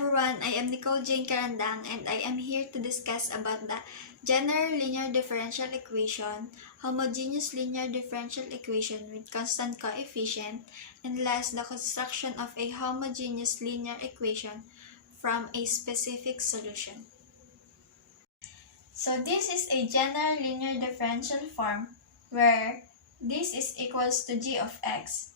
everyone, I am Nicole Carandang and I am here to discuss about the general linear differential equation, homogeneous linear differential equation with constant coefficient, and last, the construction of a homogeneous linear equation from a specific solution. So this is a general linear differential form where this is equals to g of x.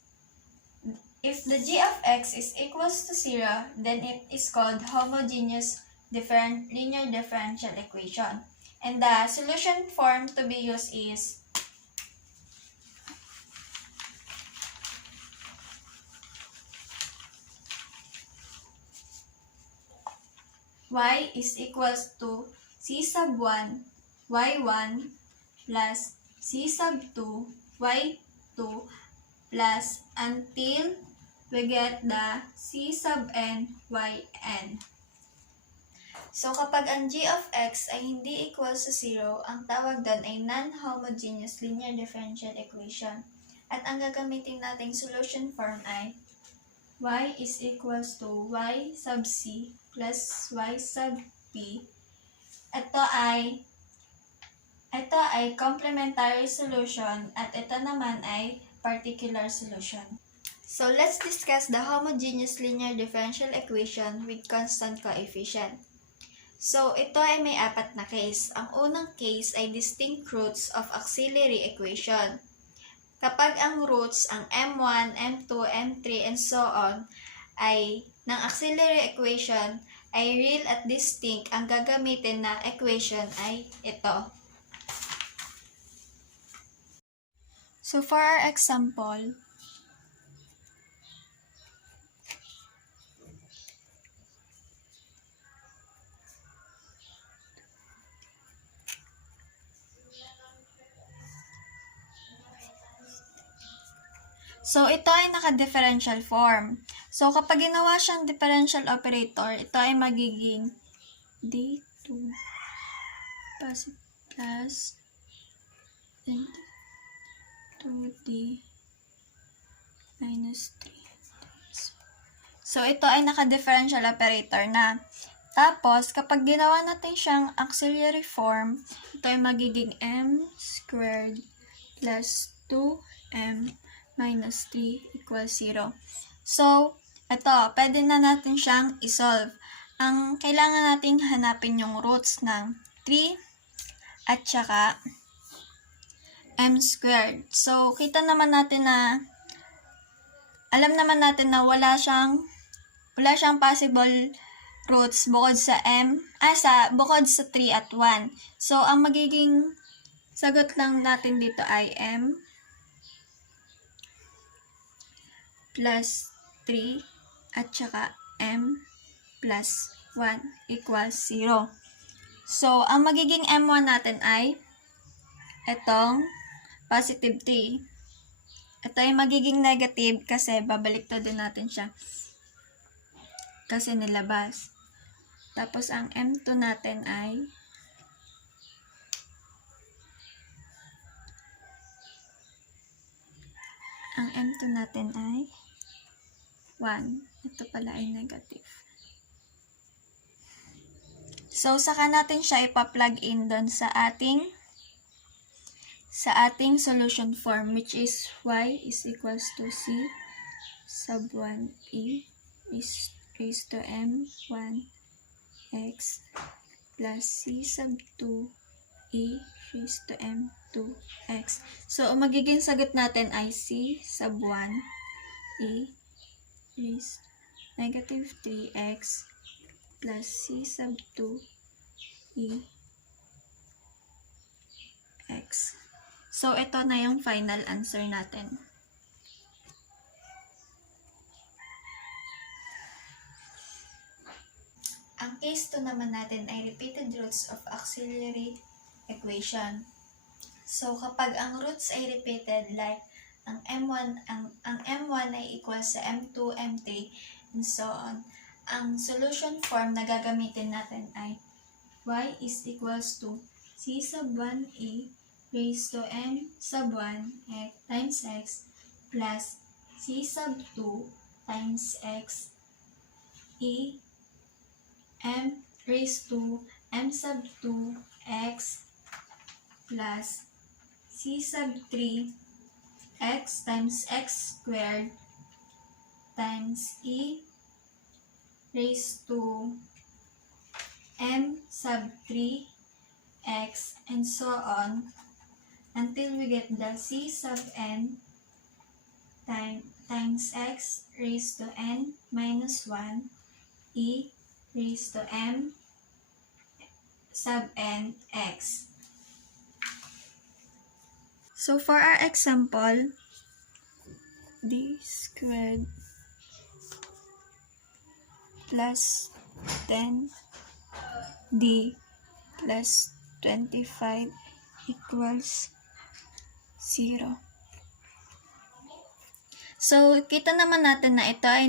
If the g of x is equals to 0, then it is called homogeneous linear differential equation. And the solution form to be used is y is equals to c sub 1 y1 plus c sub 2 y2 plus until we get the c sub n yn. So kapag ang g of x ay hindi equals to 0, ang tawag doon ay non-homogeneous linear differential equation. At ang gagamitin nating solution form ay y is equals to y sub c plus y sub p. Ito ay complementary solution at ito naman ay particular solution. So let's discuss the homogeneous linear differential equation with constant coefficient. So ito ay may apat na case. Ang unang case ay distinct roots of auxiliary equation. Kapag ang roots, ang m1, m2, m3, and so on, ay ng auxiliary equation ay real at distinct, ang gagamitin na equation ay ito. So for our example, so ito ay naka-differential form. So kapag ginawa siyang differential operator, ito ay magiging d2 plus 2d minus 3. So ito ay naka-differential operator na. Tapos kapag ginawa natin siyang auxiliary form, ito ay magiging m squared plus 2m minus 3 equals 0. So, ito, pwede na natin siyang isolve. Ang kailangan nating hanapin yung roots ng 3 at saka m squared. So, kita naman natin na, alam naman natin na wala siyang possible roots bukod sa bukod sa 3 at 1. So, ang magiging sagot lang natin dito ay m plus 3 at saka m plus 1 equals 0. So, ang magiging m1 natin ay itong positive 3. Ito ay magiging negative kasi babaliktad din natin siya kasi nilabas. Tapos, ang m2 natin ay ang m2 natin ay 1. Ito pala ay negative. So, saka natin siya ipa-plug in doon sa ating solution form, which is y is equals to c sub 1e raised to m 1x plus c sub 2e raised to m 2x. So, ang magiging sagot natin ay c sub 1e raised negative 3x plus c sub 2e x. So, ito na yung final answer natin. Ang case 2 naman natin ay repeated roots of auxiliary equation. So, kapag ang roots ay repeated, like ang m1 ay equal sa m2, m3, and so on, ang solution form na gagamitin natin ay y is equals to c sub 1e raised to m sub 1 times x plus c sub 2 times x e m raised to m sub 2 x plus c sub 3 x times x squared times e raised to m sub 3 x and so on until we get the c sub n times x raised to n minus 1 e raised to m sub n x. So for our example, d squared plus 10d plus 25 equals 0. So, kita naman natin na ito ay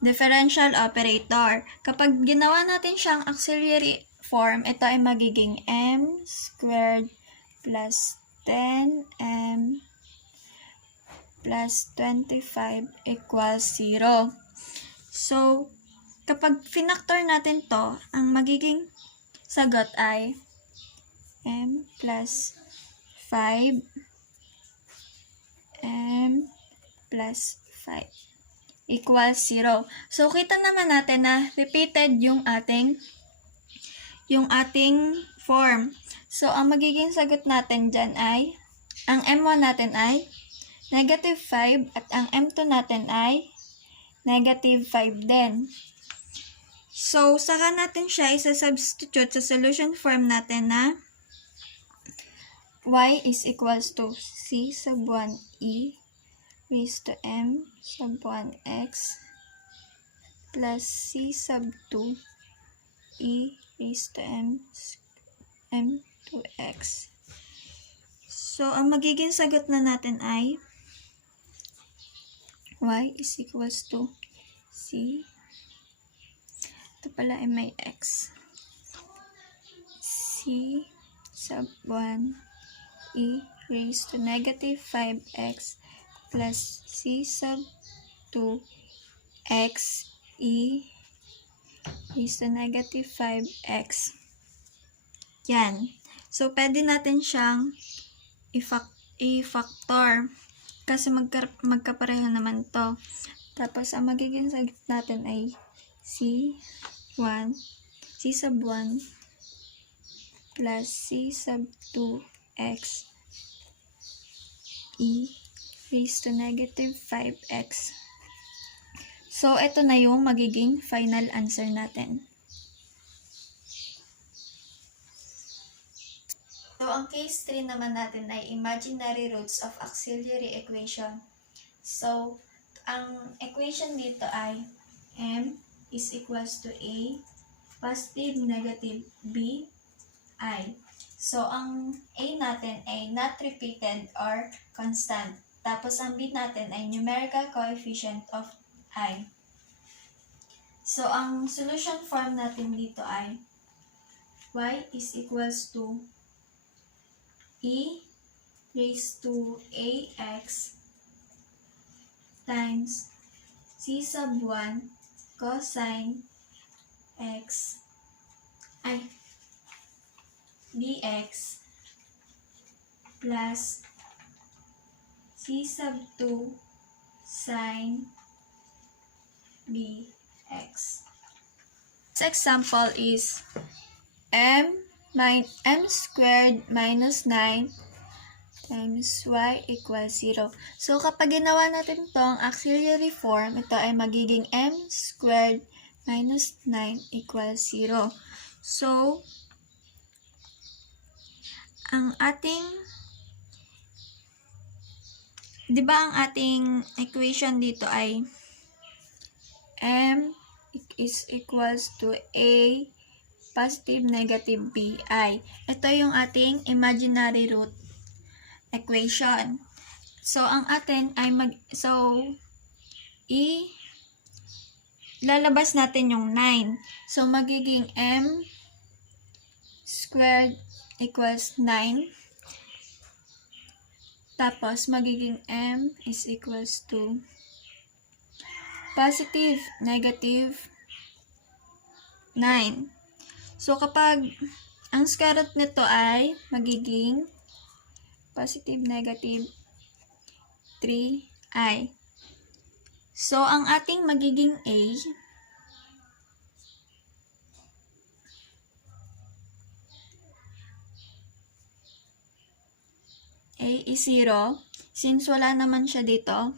differential operator. Kapag ginawa natin siyang auxiliary form, ito ay magiging m squared plus 10m plus 25 equals 0. So, kapag finactor natin to, ang magiging sagot ay m plus 5 m plus 5 equals 0. So, kita naman natin na repeated yung ating form. So, ang magiging sagot natin dyan ay, ang m1 natin ay negative 5 at ang m2 natin ay negative 5 din. So, saka natin siya isa-substitute sa solution form natin na y is equals to c sub 1 e raised to m sub 1 x plus c sub 2 e raised to m 2x. So, ang magiging sagot na natin ay y is equals to c, ito pala ay may x, c sub 1 e raised to negative 5x plus c sub 2 x e raised to negative 5x. Yan. So, pwede natin siyang i-factor kasi magkapareho naman to. Tapos, ang magiging sagot natin ay c sub 1 plus c sub 2x e raised to negative 5x. So, ito na yung magiging final answer natin. So, ang case 3 naman natin ay imaginary roots of auxiliary equation. So, ang equation dito ay m is equals to a, positive, negative, b, I. So, ang A natin ay not repeated or constant. Tapos, ang B natin ay numerical coefficient of I. So, ang solution form natin dito ay y is equals to e raised to ax times c sub 1 cosine x dx plus c sub 2 sine bx. This example is m squared minus 9 times y equals 0. So, kapag ginawa natin itong auxiliary form, ito ay magiging m squared minus 9 equals 0. So, ang ating, di ba ang ating equation dito ay m is equals to a positive, negative, bi. Ito yung ating imaginary root equation. So, ang atin ay lalabas natin yung 9. So, magiging m squared equals 9. Tapos, magiging m is equals to positive, negative, 9. So, kapag ang square root nito ay magiging positive, negative 3i. So, ang ating magiging a is 0 since wala naman siya dito.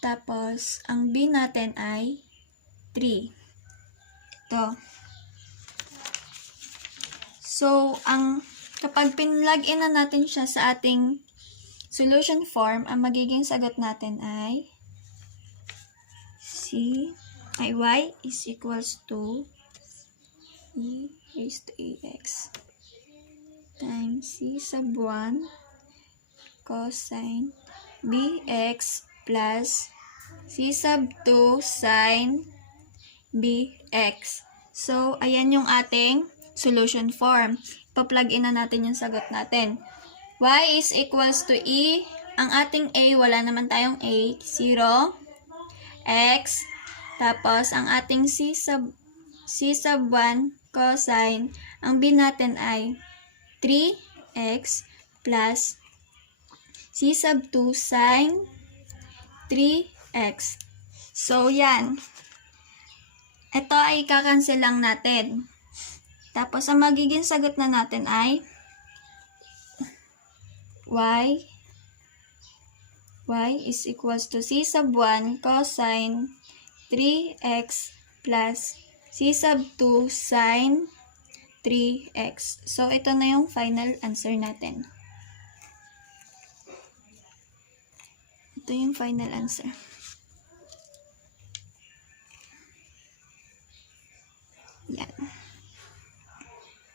Tapos, ang b natin ay 3. Ito. So, kapag pinlog in na natin siya sa ating solution form, ang magiging sagot natin ay y is equals to e raised to ax times c sub 1 cosine bx plus c sub 2 sine bx. So, ayan yung ating solution form. Pa-plug in na natin yung sagot natin. Y is equals to E. Ang ating A, wala naman tayong A. 0. X. Tapos, ang ating C sub 1 cosine. Ang B natin ay 3X plus C sub 2 sine 3X. So, yan. Ito ay kakancel lang natin. Tapos, ang magiging sagot na natin ay y is equals to c sub 1 cosine 3x plus c sub 2 sine 3x. So, ito na yung final answer natin. Ito yung final answer.